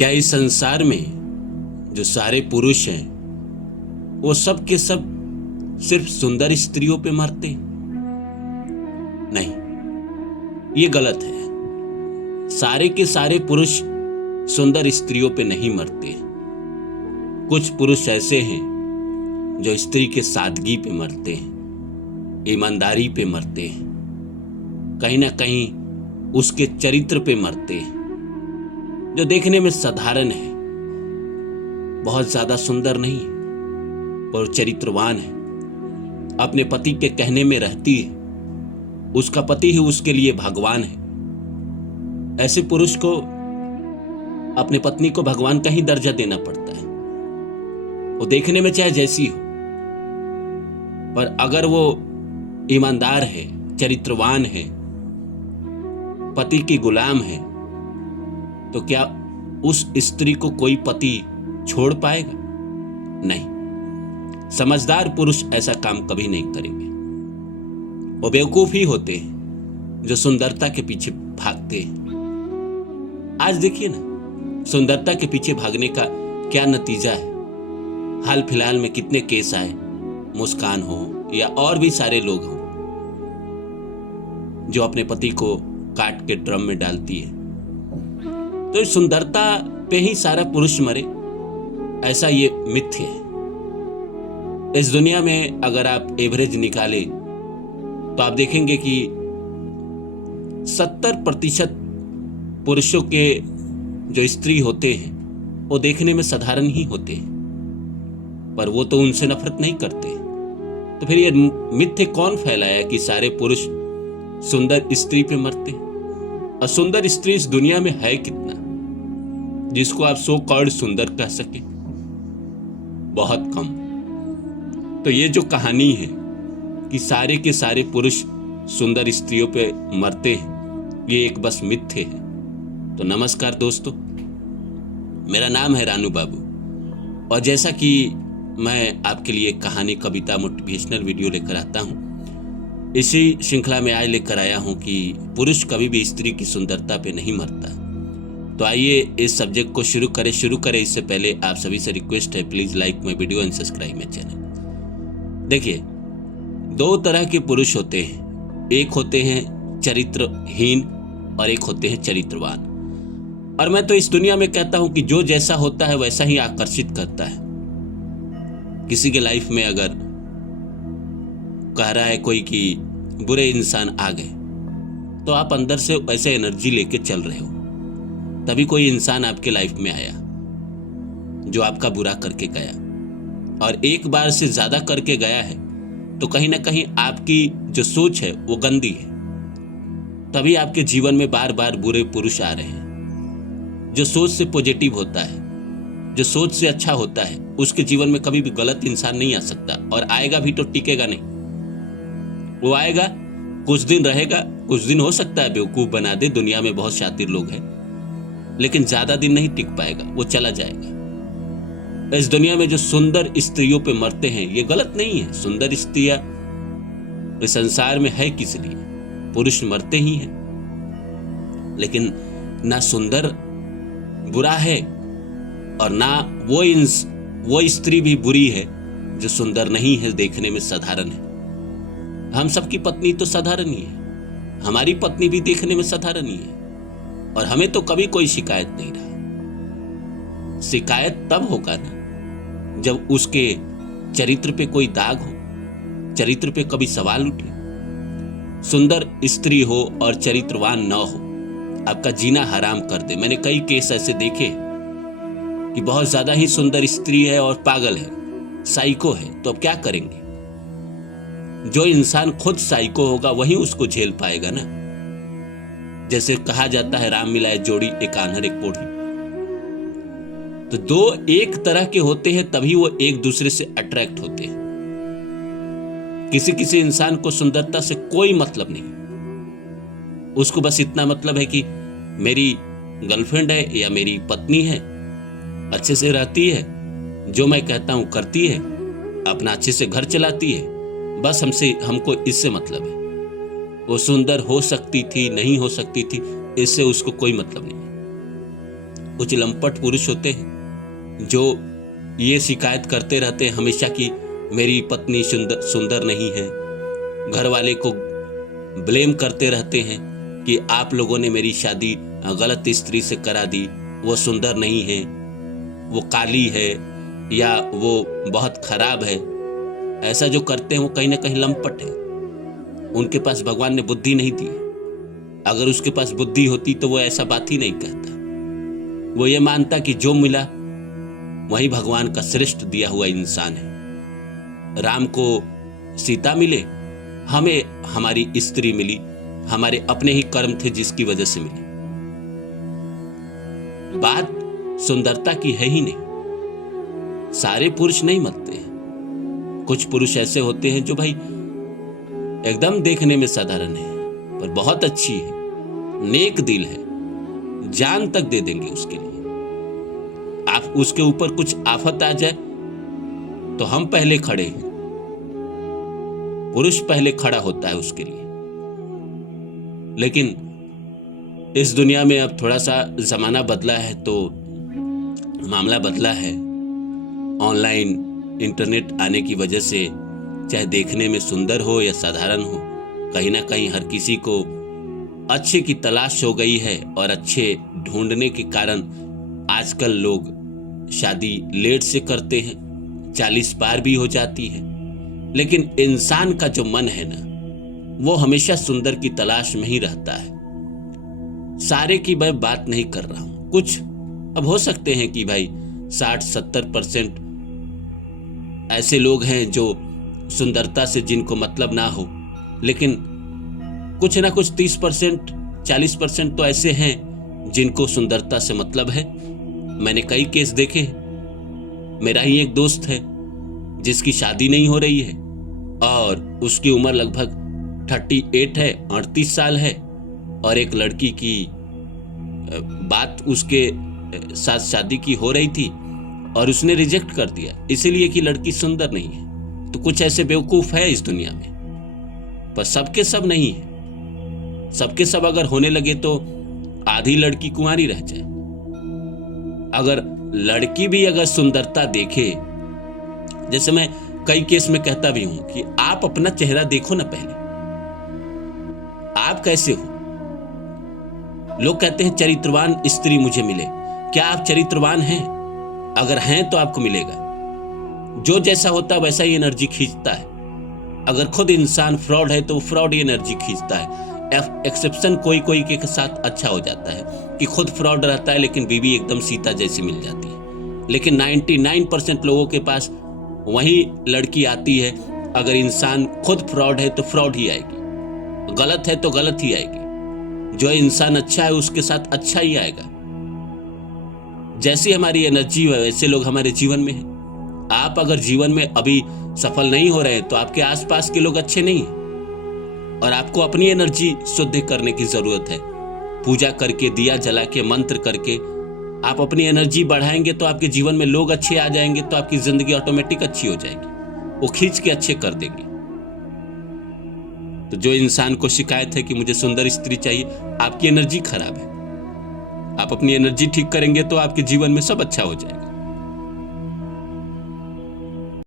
क्या इस संसार में जो सारे पुरुष हैं वो सब के सब सिर्फ सुंदर स्त्रियों पे मरते? नहीं, ये गलत है। सारे के सारे पुरुष सुंदर स्त्रियों पे नहीं मरते। कुछ पुरुष ऐसे हैं जो स्त्री के सादगी पे मरते हैं, ईमानदारी पे मरते हैं, कहीं ना कहीं उसके चरित्र पे मरते हैं, जो देखने में साधारण है, बहुत ज्यादा सुंदर नहीं है, पर चरित्रवान है, अपने पति के कहने में रहती है, उसका पति ही उसके लिए भगवान है। ऐसे पुरुष को अपने पत्नी को भगवान का ही दर्जा देना पड़ता है। वो देखने में चाहे जैसी हो, पर अगर वो ईमानदार है, चरित्रवान है, पति की गुलाम है, तो क्या उस स्त्री को कोई पति छोड़ पाएगा? नहीं। समझदार पुरुष ऐसा काम कभी नहीं करेंगे। वो बेवकूफ ही होते हैं जो सुंदरता के पीछे भागते हैं। आज देखिए ना, सुंदरता के पीछे भागने का क्या नतीजा है। हाल फिलहाल में कितने केस आए, मुस्कान हो या और भी सारे लोग हों जो अपने पति को काट के ड्रम में डालती है। तो सुंदरता पे ही सारा पुरुष मरे, ऐसा ये मिथ्य है। इस दुनिया में अगर आप एवरेज निकालें तो आप देखेंगे कि 70% पुरुषों के जो स्त्री होते हैं वो देखने में साधारण ही होते हैं, पर वो तो उनसे नफरत नहीं करते। तो फिर ये मिथ्य कौन फैलाया कि सारे पुरुष सुंदर स्त्री पे मरते हैं? और सुंदर स्त्री इस दुनिया में है कितना जिसको आप सो कॉल्ड सुंदर कह सके? बहुत कम। तो ये जो कहानी है कि सारे के सारे पुरुष सुंदर स्त्रियों पे मरते हैं, ये एक बस मिथ्य है। तो नमस्कार दोस्तों, मेरा नाम है रानू बाबू, और जैसा कि मैं आपके लिए कहानी, कविता, मोटिवेशनल वीडियो लेकर आता हूँ, इसी श्रृंखला में आज लेकर आया हूँ कि पुरुष कभी भी स्त्री की सुंदरता पे नहीं मरता। तो आइए इस सब्जेक्ट को शुरू करें। इससे पहले आप सभी से रिक्वेस्ट है, please like my video and subscribe my channel. देखिए, दो तरह के पुरुष होते हैं, एक होते हैं चरित्रहीन और एक होते हैं चरित्रवान। और मैं तो इस दुनिया में कहता हूं कि जो जैसा होता है वैसा ही आकर्षित करता है। किसी के लाइफ में अगर कह रहा है कोई कि बुरे इंसान आ गए, तो आप अंदर से वैसे एनर्जी लेके चल रहे हो, तभी कोई इंसान आपके लाइफ में आया जो आपका बुरा करके गया, और एक बार से ज्यादा करके गया है, तो कहीं ना कहीं आपकी जो सोच है वो गंदी है। तभी आपके जीवन में बार बार बुरे पुरुष आ रहे हैं। जो सोच से पॉजिटिव होता है, जो सोच से अच्छा होता है, उसके जीवन में कभी भी गलत इंसान नहीं आ सकता, और आएगा भी तो टिकेगा नहीं। वो आएगा, कुछ दिन रहेगा, कुछ दिन हो सकता है बेवकूफ बना दे, दुनिया में बहुत शातिर लोग हैं, लेकिन ज्यादा दिन नहीं टिक पाएगा, वो चला जाएगा। इस दुनिया में जो सुंदर स्त्रियों पे मरते हैं, ये गलत नहीं है। सुंदर स्त्रियां इस संसार में है किस लिए? पुरुष मरते ही हैं। लेकिन ना सुंदर बुरा है और ना वो स्त्री भी बुरी है जो सुंदर नहीं है, देखने में साधारण है। हम सबकी पत्नी तो साधारण ही है, हमारी पत्नी भी देखने में साधारण ही है, और हमें तो कभी कोई शिकायत नहीं रहा। शिकायत तब होगा ना जब उसके चरित्र पे कोई दाग हो, चरित्र पे कभी सवाल उठे। सुंदर स्त्री हो और चरित्रवान न हो, आपका जीना हराम कर दे। मैंने कई केस ऐसे देखे कि बहुत ज्यादा ही सुंदर स्त्री है और पागल है, साइको है, तो अब क्या करेंगे? जो इंसान खुद साइको होगा वही उसको झेल पाएगा ना। जैसे कहा जाता है, राम मिलाए जोड़ी, एक आन्हर एक कोढ़ी। तो दो एक तरह के होते हैं, तभी वो एक दूसरे से अट्रैक्ट होते हैं। किसी किसी इंसान को सुंदरता से कोई मतलब नहीं, उसको बस इतना मतलब है कि मेरी गर्लफ्रेंड है या मेरी पत्नी है, अच्छे से रहती है, जो मैं कहता हूं करती है, अपना अच्छे से घर चलाती है, बस हमको इससे मतलब है। वो सुंदर हो सकती थी, नहीं हो सकती थी, इससे उसको कोई मतलब नहीं। कुछ लंपट पुरुष होते हैं जो ये शिकायत करते रहते हैं हमेशा कि मेरी पत्नी सुंदर नहीं है। घर वाले को ब्लेम करते रहते हैं कि आप लोगों ने मेरी शादी गलत स्त्री से करा दी, वो सुंदर नहीं है, वो काली है या वो बहुत खराब है। ऐसा जो करते हैं वो कहीं ना कहीं लंपट है। उनके पास भगवान ने बुद्धि नहीं दी। अगर उसके पास बुद्धि होती तो वो ऐसा बात ही नहीं कहता। वो ये मानता कि जो मिला वही भगवान का श्रेष्ठ दिया हुआ इंसान है। राम को सीता मिले, हमें हमारी स्त्री मिली, हमारे अपने ही कर्म थे जिसकी वजह से मिली। बात सुंदरता की है ही नहीं। सारे पुरुष नहीं मरते हैं। कुछ पुरुष ऐसे होते हैं जो भाई एकदम देखने में साधारण है पर बहुत अच्छी है, नेक दिल है, जान तक दे देंगे उसके लिए। आप उसके ऊपर कुछ आफत आ जाए तो हम पहले खड़े हैं। पुरुष पहले खड़ा होता है उसके लिए। लेकिन इस दुनिया में अब थोड़ा सा जमाना बदला है तो मामला बदला है। ऑनलाइन इंटरनेट आने की वजह से चाहे देखने में सुंदर हो या साधारण हो, कहीं ना कहीं हर किसी को अच्छे की तलाश हो गई है। और अच्छे ढूंढने के कारण आजकल लोग शादी लेट से करते हैं, 40 पार भी हो जाती है। लेकिन इंसान का जो मन है ना, वो हमेशा सुंदर की तलाश में ही रहता है। सारे की मैं बात नहीं कर रहा हूं। कुछ अब हो सकते हैं कि भाई 60-70% ऐसे लोग हैं जो सुंदरता से जिनको मतलब ना हो, लेकिन कुछ ना कुछ 30% 40% तो ऐसे हैं जिनको सुंदरता से मतलब है। मैंने कई केस देखे। मेरा ही एक दोस्त है जिसकी शादी नहीं हो रही है और उसकी उम्र लगभग 38 है, 38 साल है। और एक लड़की की बात उसके साथ शादी की हो रही थी और उसने रिजेक्ट कर दिया इसीलिए कि लड़की सुंदर नहीं है। तो कुछ ऐसे बेवकूफ है इस दुनिया में, पर सबके सब नहीं है। सबके सब अगर होने लगे तो आधी लड़की कुंवारी रह जाए। अगर लड़की भी अगर सुंदरता देखे, जैसे मैं कई केस में कहता भी हूं कि आप अपना चेहरा देखो ना पहले, आप कैसे हो। लोग कहते हैं चरित्रवान स्त्री मुझे मिले। क्या आप चरित्रवान हैं? अगर हैं तो आपको मिलेगा। जो जैसा होता है वैसा ही एनर्जी खींचता है। अगर खुद इंसान फ्रॉड है तो वो फ्रॉड ही एनर्जी खींचता है। एक्सेप्शन कोई कोई के साथ अच्छा हो जाता है कि खुद फ्रॉड रहता है लेकिन बीवी एकदम सीता जैसी मिल जाती है। लेकिन 99% लोगों के पास वही लड़की आती है। अगर इंसान खुद फ्रॉड है तो फ्रॉड ही आएगी, गलत है तो गलत ही आएगी। जो इंसान अच्छा है उसके साथ अच्छा ही आएगा। जैसी हमारी एनर्जी है वैसे लोग हमारे जीवन में हैं। आप अगर जीवन में अभी सफल नहीं हो रहे तो आपके आसपास के लोग अच्छे नहीं हैं। और आपको अपनी एनर्जी शुद्ध करने की जरूरत है। पूजा करके, दिया जला के, मंत्र करके आप अपनी एनर्जी बढ़ाएंगे तो आपके जीवन में लोग अच्छे आ जाएंगे, तो आपकी जिंदगी ऑटोमेटिक अच्छी हो जाएगी। वो खींच के अच्छे कर देंगे। तो जो इंसान को शिकायत है कि मुझे सुंदर स्त्री चाहिए, आपकी एनर्जी खराब है। आप अपनी एनर्जी ठीक करेंगे तो आपके जीवन में सब अच्छा हो जाएगा।